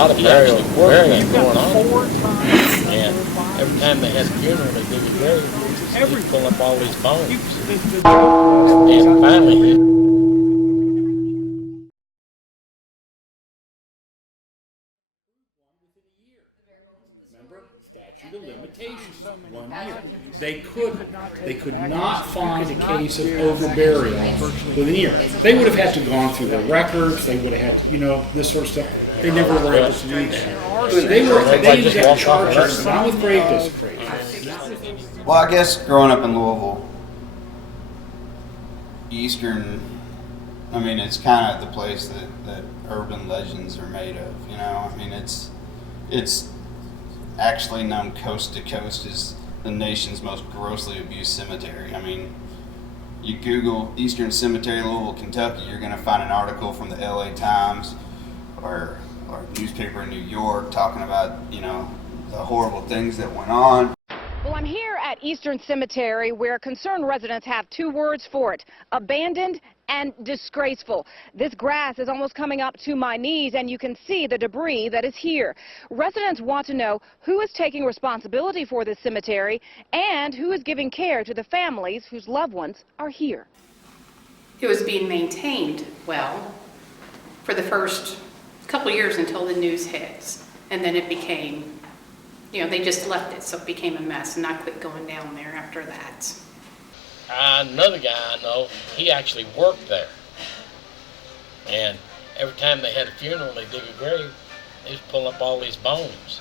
lot of burying going on. 4 times. And every time they had a funeral, they dig a grave. He'd pull up all these bones. And finally, Remember, statute of limitations, 1 year. They could not find a case of overburial within a year. They would have had to gone through the records. They would have had to, this sort of stuff. They never were able to do that. They ended up charged not with grave desecration. Well, I guess growing up in Louisville, Eastern, it's kind of the place that urban legends are made of. It's actually known coast to coast as the nation's most grossly abused cemetery. You Google Eastern Cemetery, Louisville, Kentucky, you're going to find an article from the LA Times or a newspaper in New York talking about, the horrible things that went on. Well, I'm here at Eastern Cemetery where concerned residents have 2 words for it: abandoned and disgraceful. This grass is almost coming up to my knees, and you can see the debris that is here. Residents want to know who is taking responsibility for this cemetery and who is giving care to the families whose loved ones are here. It was being maintained well for the first couple years until the news hits, and then it became, they just left it, so it became a mess, and I quit going down there after that. another guy I know, he actually worked there. And every time they had a funeral, they dig a grave, they just pull up all these bones.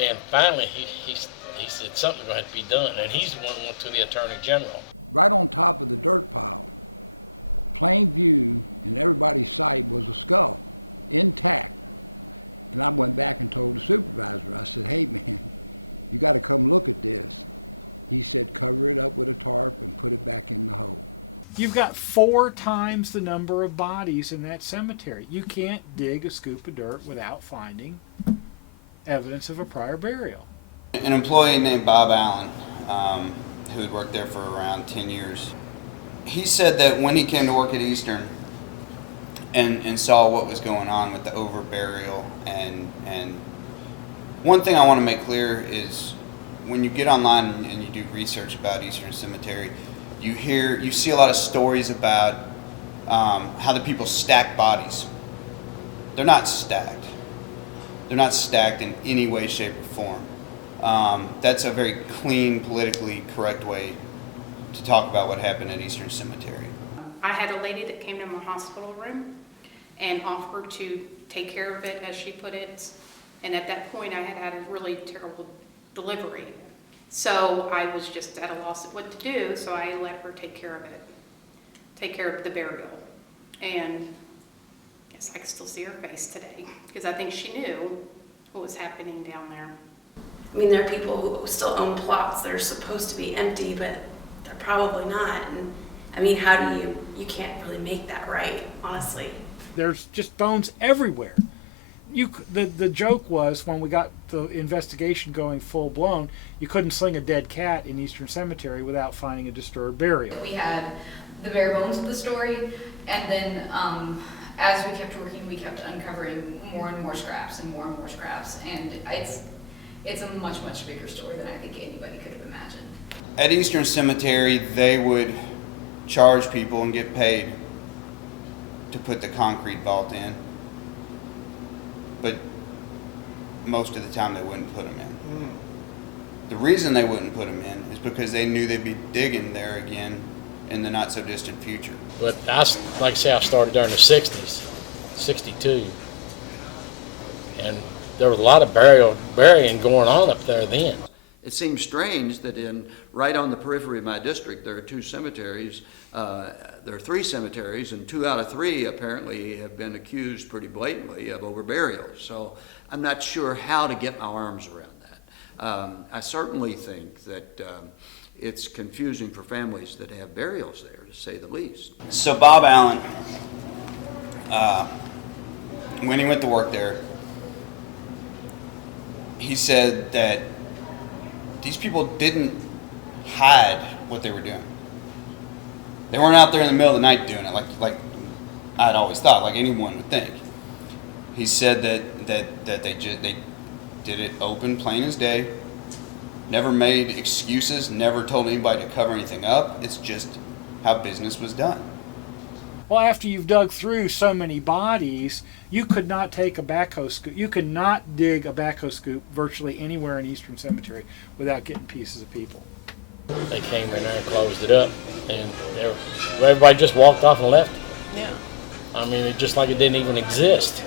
And finally, he said something's going to have to be done, and he's the one who went to the Attorney General. You've got 4 times the number of bodies in that cemetery. You can't dig a scoop of dirt without finding evidence of a prior burial. An employee named Bob Allen, who had worked there for around 10 years, he said that when he came to work at Eastern and saw what was going on with the overburial, and one thing I want to make clear is when you get online and you do research about Eastern Cemetery, you see a lot of stories about how the people stack bodies. They're not stacked. They're not stacked in any way, shape, or form. That's a very clean, politically correct way to talk about what happened at Eastern Cemetery. I had a lady that came to my hospital room and offered to take care of it, as she put it. And at that point, I had had a really terrible delivery. So I was just at a loss of what to do, so I let her take care of it, take care of the burial. And yes, I can still see her face today, because I think she knew what was happening down there. I mean, there are people who still own plots that are supposed to be empty, but they're probably not. And I mean, how do you can't really make that right, honestly. There's just bones everywhere. The joke was, when we got the investigation going full blown, you couldn't sling a dead cat in Eastern Cemetery without finding a disturbed burial. We had the bare bones of the story, and then as we kept working, we kept uncovering more and more scraps and more scraps, and it's a much, much bigger story than I think anybody could have imagined. At Eastern Cemetery, they would charge people and get paid to put the concrete vault in, but most of the time they wouldn't put them in. The reason they wouldn't put them in is because they knew they'd be digging there again in the not so distant future. But like I say, I started there in the 60s, 62. And there was a lot of burying going on up there then. It seems strange that right on the periphery of my district, there are 2 cemeteries. There are 3 cemeteries, and 2 out of 3 apparently have been accused pretty blatantly of overburials. So I'm not sure how to get my arms around that. I certainly think that it's confusing for families that have burials there, to say the least. So Bob Allen, when he went to work there, he said that these people didn't hide what they were doing. They weren't out there in the middle of the night doing it like I'd always thought, like anyone would think. He said that they did it open, plain as day. Never made excuses. Never told anybody to cover anything up. It's just how business was done. Well, after you've dug through so many bodies, you could not take a backhoe scoop. You could not dig a backhoe scoop virtually anywhere in Eastern Cemetery without getting pieces of people. They came in there and closed it up, and everybody just walked off and left. Yeah. I mean, it just like it didn't even exist.